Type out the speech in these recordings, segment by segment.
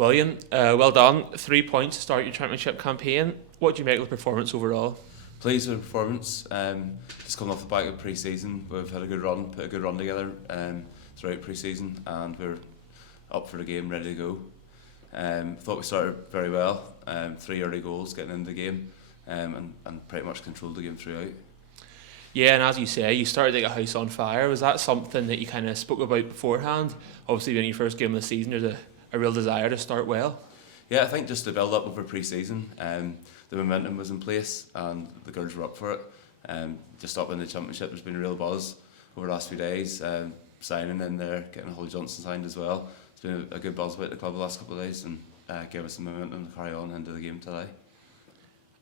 William, well done. 3 points to start your championship campaign. What do you make of the performance overall? Pleased with the performance. Just coming off the back of pre-season, we've had a good run, put a good run together throughout pre-season, and we're up for the game, ready to go. Thought we started very well. 3 early goals getting into the game, and pretty much controlled the game throughout. Yeah, and as you say, you started like a house on fire. Was that something that you kind of spoke about beforehand? Obviously, being your first game of the season, there's a real desire to start well. Yeah, I think just the build up over pre-season, the momentum was in place and the girls were up for it. Just up in the championship, there's been a real buzz over the last few days. Signing in there, getting Holly Johnson signed as well. It's been a good buzz about the club the last couple of days, and gave us some momentum to carry on into the game today.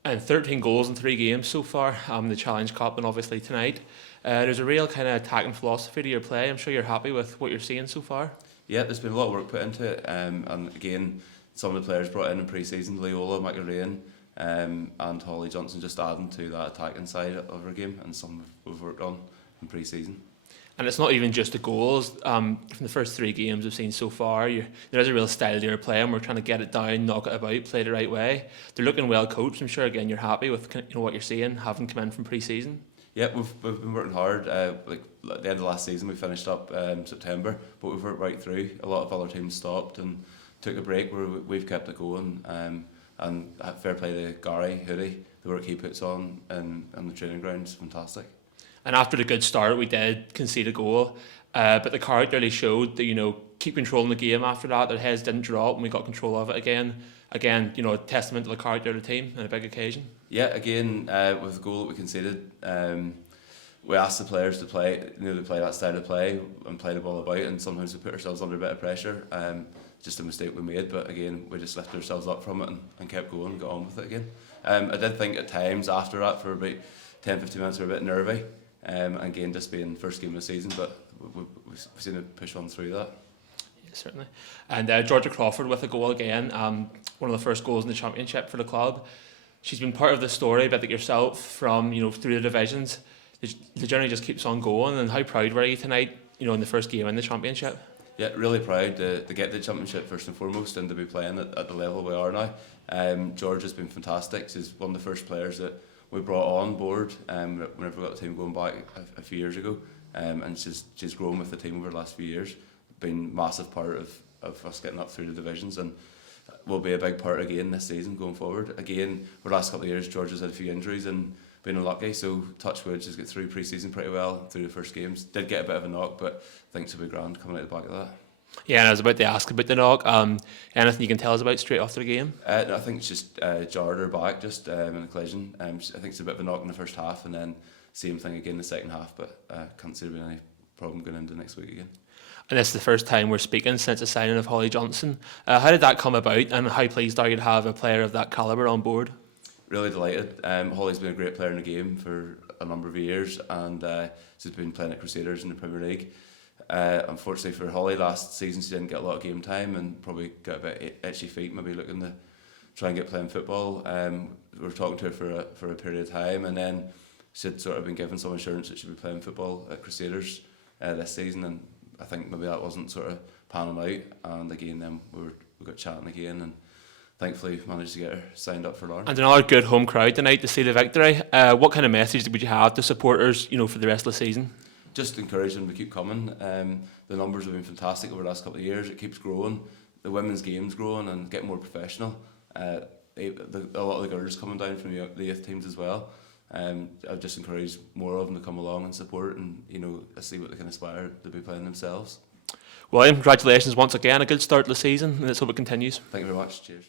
And 13 goals in 3 games so far. The Challenge Cup and obviously tonight. There's a real kind of attacking philosophy to your play. I'm sure you're happy with what you're seeing so far. Yeah, there's been a lot of work put into it, and again, some of the players brought in pre-season, Leola, McIlrain, and Holly Johnson, just adding to that attacking side of our game, and some we've worked on in pre-season. And it's not even just the goals. From the first 3 games we've seen so far, there is a real style to your play, and we're trying to get it down, knock it about, play the right way. They're looking well coached. I'm sure again you're happy with what you're seeing, having come in from pre-season. Yeah, we've been working hard. Like at the end of last season, we finished up September, but we've worked right through. A lot of other teams stopped and took a break. We've kept it going. And fair play to Gary Hoodie, the work he puts on the training ground is fantastic. And after the good start, we did concede a goal, but the character really showed that keep controlling the game after that. Their heads didn't drop, and we got control of it again. Again, a testament to the character of the team and a big occasion. Yeah, again, with the goal that we conceded, we asked the players to play, to play that style of play and play the ball about, and sometimes we put ourselves under a bit of pressure. Just a mistake we made, but again, we just lifted ourselves up from it and kept going and got on with it again. I did think at times after that, for about 10-15 minutes, we were a bit nervy. Again, just being first game of the season, but we've seen it push on through that. Yeah, certainly. And Georgia Crawford with a goal again, one of the first goals in the championship for the club. She's been part of the story, a bit like yourself, from through the divisions. The journey just keeps on going. And how proud were you tonight, in the first game in the championship? Yeah, really proud to get the championship first and foremost, and to be playing at the level we are now. Georgia's been fantastic. She's one of the first players that we brought on board whenever we got the team going back a few years ago, and she's grown with the team over the last few years. Been a massive part of us getting up through the divisions, and will be a big part again this season going forward. Again, for the last couple of years, Georgia's had a few injuries and been unlucky, so touch wood, she's got through pre-season pretty well through the first games. Did get a bit of a knock, but I think she'll be grand coming out the back of that. Yeah, and I was about to ask about the knock. Anything you can tell us about straight after the game? No, I think it's just jarred her back just in a collision. I think it's a bit of a knock in the first half, and then same thing again in the second half, but can't see there being any problem going into next week again. And this is the first time we're speaking since the signing of Holly Johnson. How did that come about, and how pleased are you to have a player of that calibre on board? Really delighted. Holly's been a great player in the game for a number of years, and she's been playing at Crusaders in the Premier League. Unfortunately for Holly, last season she didn't get a lot of game time and probably got a bit itchy feet, maybe looking to try and get playing football. We were talking to her for a period of time, and then she'd sort of been given some assurance that she'd be playing football at Crusaders this season, and I think maybe that wasn't sort of panning out. And again, then we got chatting again, and thankfully managed to get her signed up for Larne. And another good home crowd tonight to see the victory. What kind of message would you have to supporters, for the rest of the season? Just encourage them to keep coming. The numbers have been fantastic over the last couple of years. It keeps growing. The women's game's growing and getting more professional. A lot of the girls coming down from the youth teams as well. I've just encouraged more of them to come along and support, and see what they can aspire to be playing themselves. William, congratulations once again. A good start to the season, and let's hope it continues. Thank you very much. Cheers.